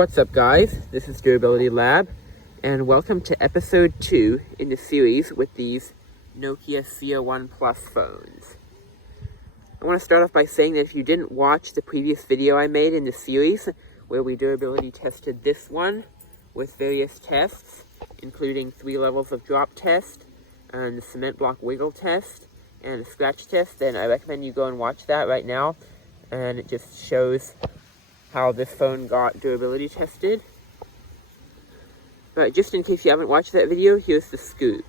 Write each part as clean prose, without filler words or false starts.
What's up, guys? This is Durability Lab, and welcome to episode 2 in the series with these Nokia C01 Plus phones. I want to start off by saying that if you didn't watch the previous video I made in the series, where we durability tested this one with various tests, including 3 levels of drop test, and the cement block wiggle test, and a scratch test, then I recommend you go and watch that right now, and it just shows how this phone got durability tested. But just in case you haven't watched that video, here's the scoop.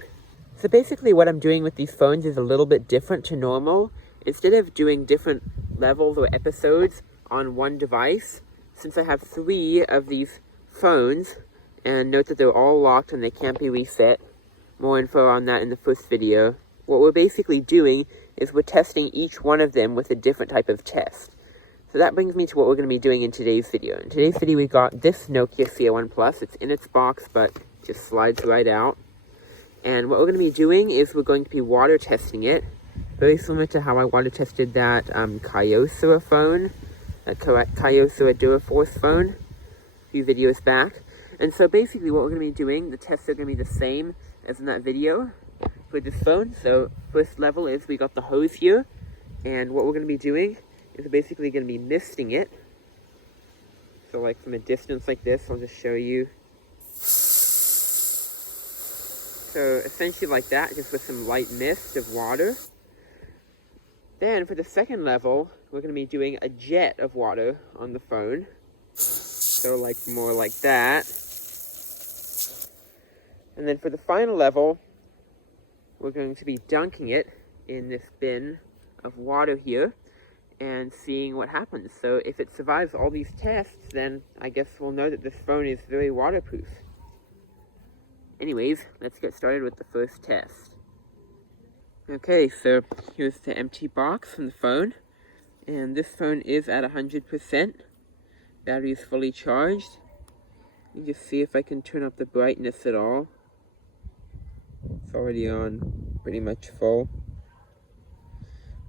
So basically what I'm doing with these phones is a little bit different to normal. Instead of doing different levels or episodes on one device, since I have 3 of these phones, and note that they're all locked and they can't be reset, more info on that in the first video, what we're basically doing is we're testing each one of them with a different type of test. So that brings me to what we're going to be doing in today's video. In today's video, we got this Nokia C01 Plus. It's in its box, but just slides right out. And what we're going to be doing is we're going to be water testing it, very similar to how I water tested that Kyocera phone, that Kyocera Duraforce phone, a few videos back. And so basically what we're going to be doing, the tests are going to be the same as in that video for this phone. So first level is we got the hose here, and what we're going to be doing is basically going to be misting it. So like from a distance like this, I'll just show you. So essentially like that, just with some light mist of water. Then for the second level, we're going to be doing a jet of water on the phone. So like more like that. And then for the final level, we're going to be dunking it in this bin of water here and seeing what happens. So if it survives all these tests, then I guess we'll know that this phone is very waterproof. Anyways, let's get started with the first test. Okay, so here's the empty box from the phone, and this phone is at 100%. Battery is fully charged. You just see if I can turn up the brightness at all. It's already on pretty much full.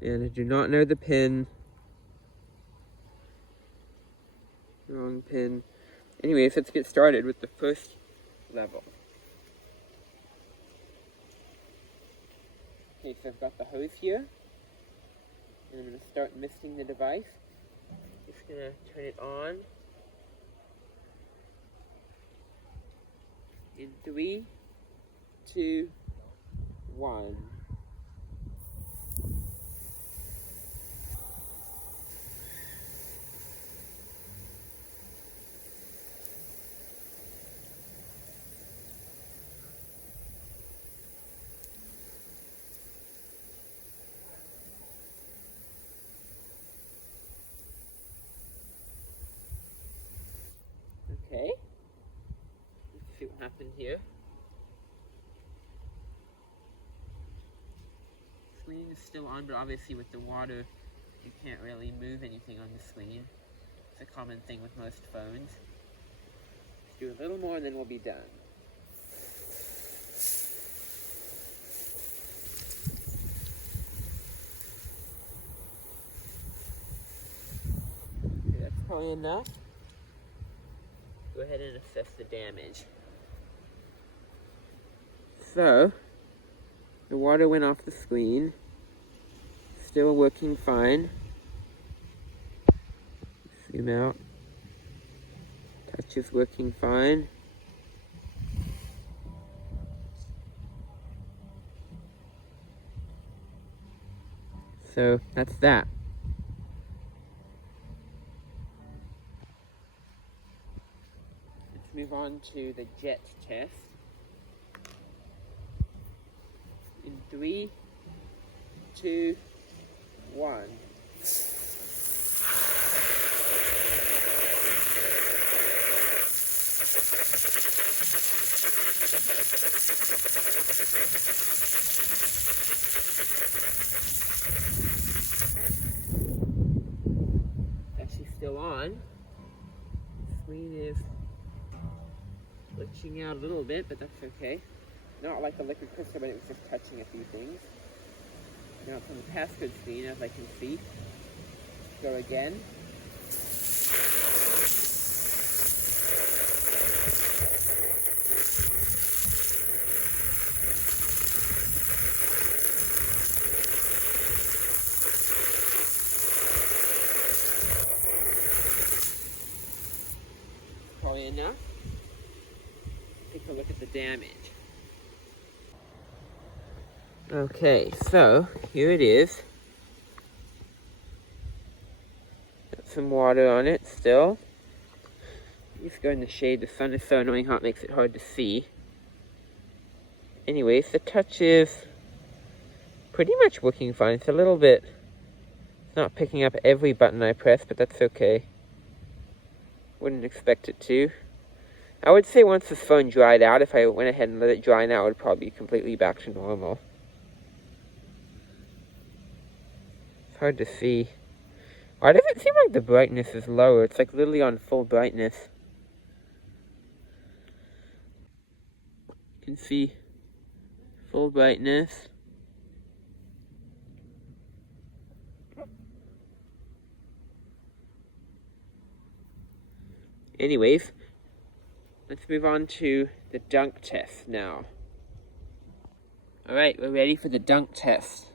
And I do not know the pin. Wrong pin. Anyways, let's get started with the first level. Okay, so I've got the hose here, and I'm going to start misting the device. Just going to turn it on. In 3, 2, 1. Okay, let's see what happened here. Screen is still on, but obviously with the water, you can't really move anything on the screen. It's a common thing with most phones. Let's do a little more and then we'll be done. Okay, that's probably enough. Go ahead and assess the damage. So, the water went off the screen. Still working fine. Zoom out. Touch is working fine. So, that's that. Move on to the jet test. In 3, 2, 1. Actually still on. The screen is glitching out a little bit, but that's okay. Not like the liquid crystal, but it was just touching a few things. Now it's on the passcode screen, as I can see. Go again. enough? Take a look at the damage. Okay, so here it is. Got some water on it still. Let's go in the shade. The sun is so annoying how it makes it hard to see. Anyways, the touch is pretty much working fine. It's a little bit, it's not picking up every button I press, but that's okay. Wouldn't expect it to. I would say once this phone dried out, if I went ahead and let it dry now, it would probably be completely back to normal. It's hard to see. Why does it seem like the brightness is lower? It's like literally on full brightness. You can see full brightness. Anyways, let's move on to the dunk test now. Alright, we're ready for the dunk test.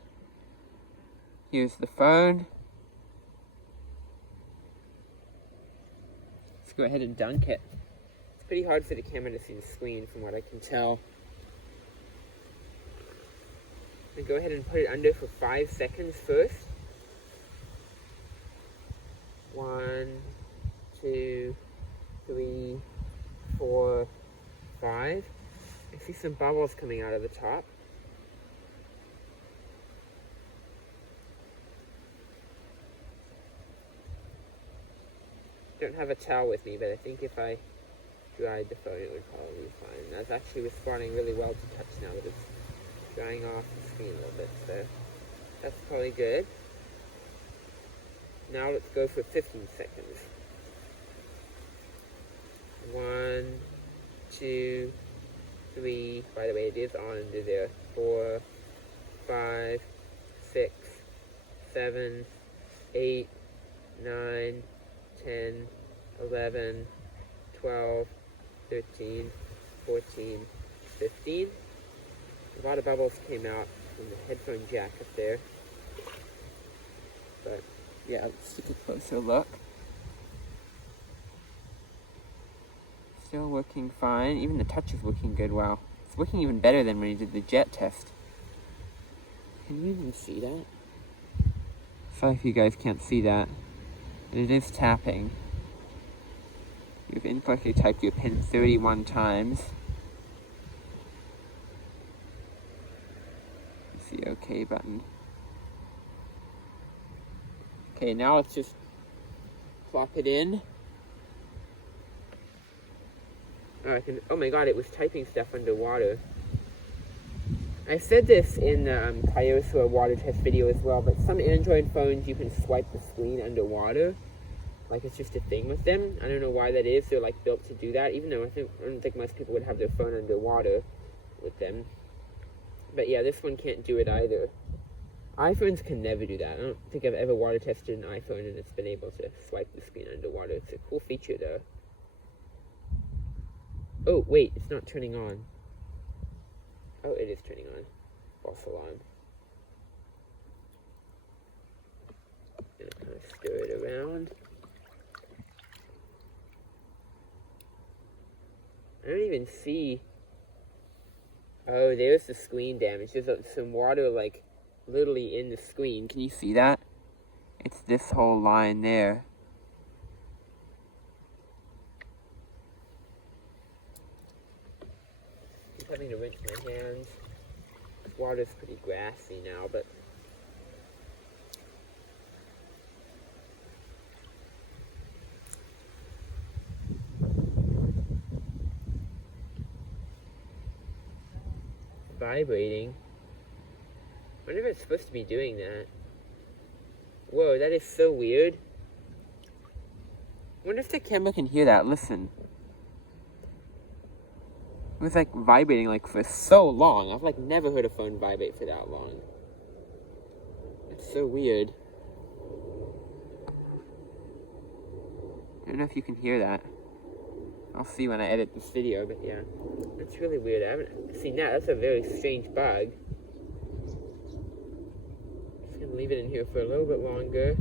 Here's the phone. Let's go ahead and dunk it. It's pretty hard for the camera to see the screen from what I can tell. I'm gonna go ahead and put it under for 5 seconds first. 1, 2, 3, 4, 5. I see some bubbles coming out of the top. Don't have a towel with me, but I think if I dried the phone it would probably be fine. That's actually responding really well to touch now that it's drying off the screen a little bit, so that's probably good. Now let's go for 15 seconds. 1, 2, 3, by the way, it is on under there. 4, 5, 6, 7, 8, 9, 10, 11, 12, 13, 14, 15. A lot of bubbles came out from the headphone jack up there. But yeah, let's take a closer look. Still working fine. Even the touch is working good. Wow. It's working even better than when you did the jet test. Can you even see that? Sorry if you guys can't see that. But it is tapping. You've incorrectly typed your PIN 31 times. It's the OK button. Okay, now let's just plop it in. Oh my god, it was typing stuff underwater. I said this in the Untitled water test video as well, but some Android phones you can swipe the screen underwater. Like it's just a thing with them. I don't know why that is. They're like built to do that, even though I don't think most people would have their phone underwater with them. But yeah, this one can't do it either. iPhones can never do that. I don't think I've ever water tested an iPhone and it's been able to swipe the screen underwater. It's a cool feature though. Oh, wait, it's not turning on. Oh, it is turning on. False alarm. Gonna kind of stir it around. I don't even see. Oh, there's the screen damage. There's some water, like, literally in the screen. Can you see that? It's this whole line there. I'm having to rinse my hands. This water's pretty grassy now, but vibrating. I wonder if it's supposed to be doing that. Whoa, that is so weird. I wonder if the camera can hear that. Listen. It was like vibrating like for so long. I've like never heard a phone vibrate for that long. It's so weird. I don't know if you can hear that. I'll see when I edit this video, but yeah. That's really weird. I haven't seen that. That's a very strange bug. Just gonna leave it in here for a little bit longer.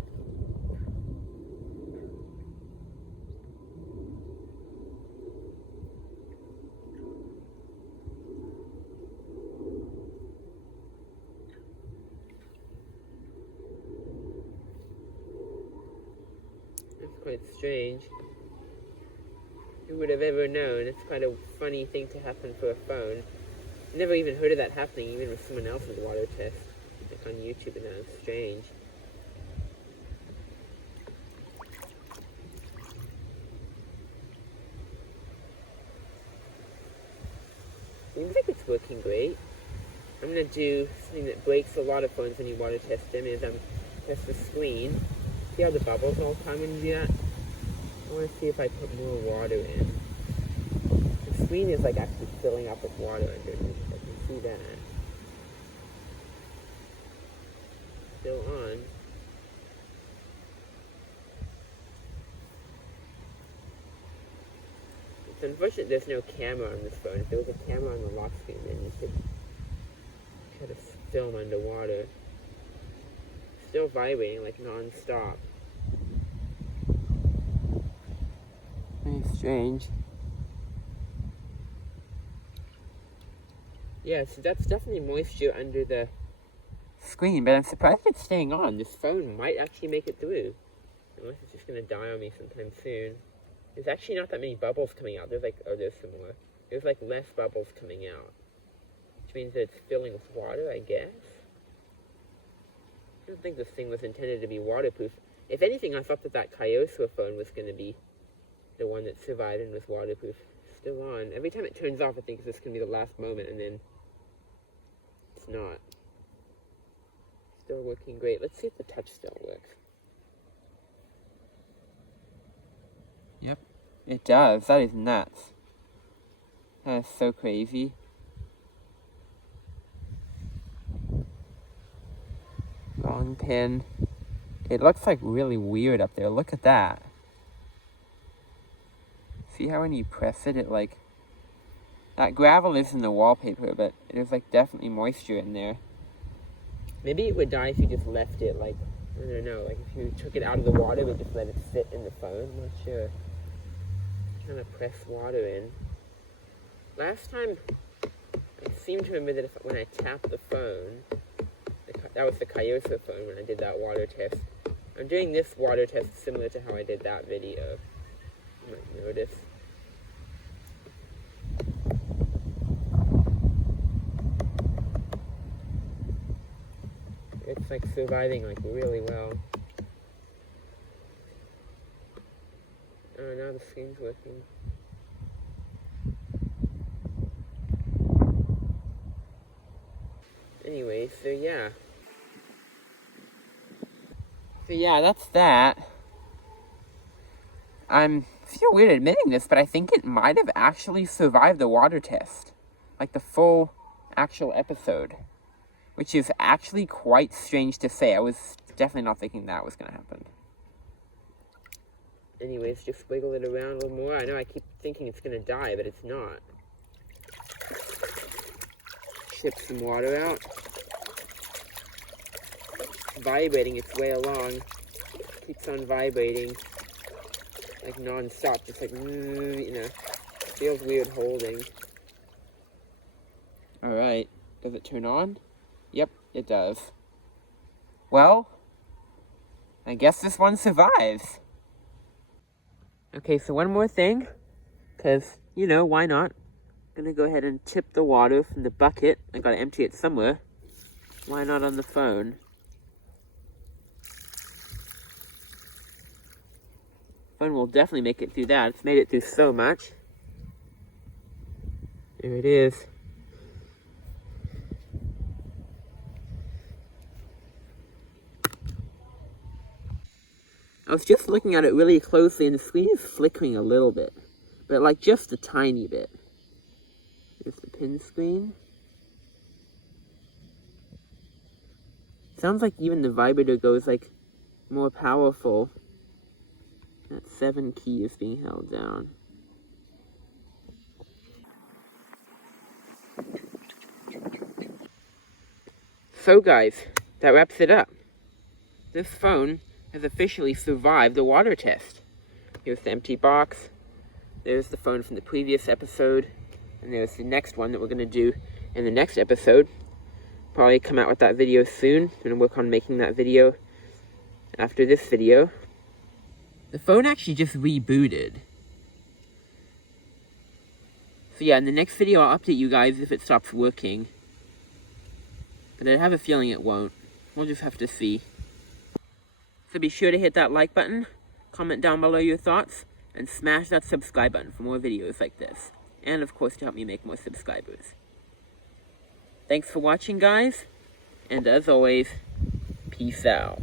quite strange. Who would have ever known? It's quite a funny thing to happen for a phone. Never even heard of that happening, even with someone else's water test, like on YouTube, and that was strange. Seems like it's working great. I'm gonna do something that breaks a lot of phones when you water test them, is press the screen. See how the bubbles all come when you do that? I wanna see if I put more water in. The screen is like actually filling up with water underneath. I can see that. Still on. It's unfortunate there's no camera on this phone. If there was a camera on the lock screen, then you could try to film underwater. Still vibrating like non-stop. Very strange. Yeah, so that's definitely moisture under the screen, but I'm surprised it's staying on. This phone might actually make it through. Unless it's just gonna die on me sometime soon. There's actually not that many bubbles coming out. There's like, oh, there's some more. There's like less bubbles coming out. Which means that it's filling with water, I guess. I don't think this thing was intended to be waterproof. If anything, I thought that Kyoso phone was going to be the one that survived and was waterproof. Still on. Every time it turns off, I think this is going to be the last moment, and then it's not. Still working great. Let's see if the touch still works. Yep, it does. That is nuts. That is so crazy. Long pin. It looks like really weird up there. Look at that. See how when you press it, it like... That gravel is in the wallpaper, but there's like definitely moisture in there. Maybe it would die if you just left it, like, I don't know, like if you took it out of the water but just let it sit in the phone. I'm not sure. Trying to press water in. Last time, I seem to remember that if, when I tapped the phone, that was the Kyoso phone when I did that water test. I'm doing this water test similar to how I did that video. You might notice. It's like surviving like really well. Oh, now the screen's working. Anyway, so yeah. So yeah, that's that. I feel weird admitting this, but I think it might have actually survived the water test. Like the full actual episode. Which is actually quite strange to say. I was definitely not thinking that was going to happen. Anyways, just wiggle it around a little more. I know I keep thinking it's going to die, but it's not. Chip some water out. It's vibrating its way along. Keeps on vibrating. Like non-stop. Just like, you know. Feels weird holding. Alright. Does it turn on? Yep, it does. Well, I guess this one survives. Okay, so one more thing. Because, you know, why not? I'm going to go ahead and tip the water from the bucket. I got to empty it somewhere. Why not on the phone? Phone will definitely make it through that. It's made it through so much. There it is. I was just looking at it really closely and the screen is flickering a little bit. But like just a tiny bit. Here's the pin screen. Sounds like even the vibrator goes like more powerful. That 7 key is being held down. So guys, that wraps it up. This phone has officially survived the water test. Here's the empty box. There's the phone from the previous episode. And there's the next one that we're going to do in the next episode. Probably come out with that video soon. I'm going to work on making that video after this video. The phone actually just rebooted. So yeah, in the next video I'll update you guys if it stops working. But I have a feeling it won't. We'll just have to see. So be sure to hit that like button, comment down below your thoughts, and smash that subscribe button for more videos like this. And of course to help me make more subscribers. Thanks for watching, guys, and as always, peace out.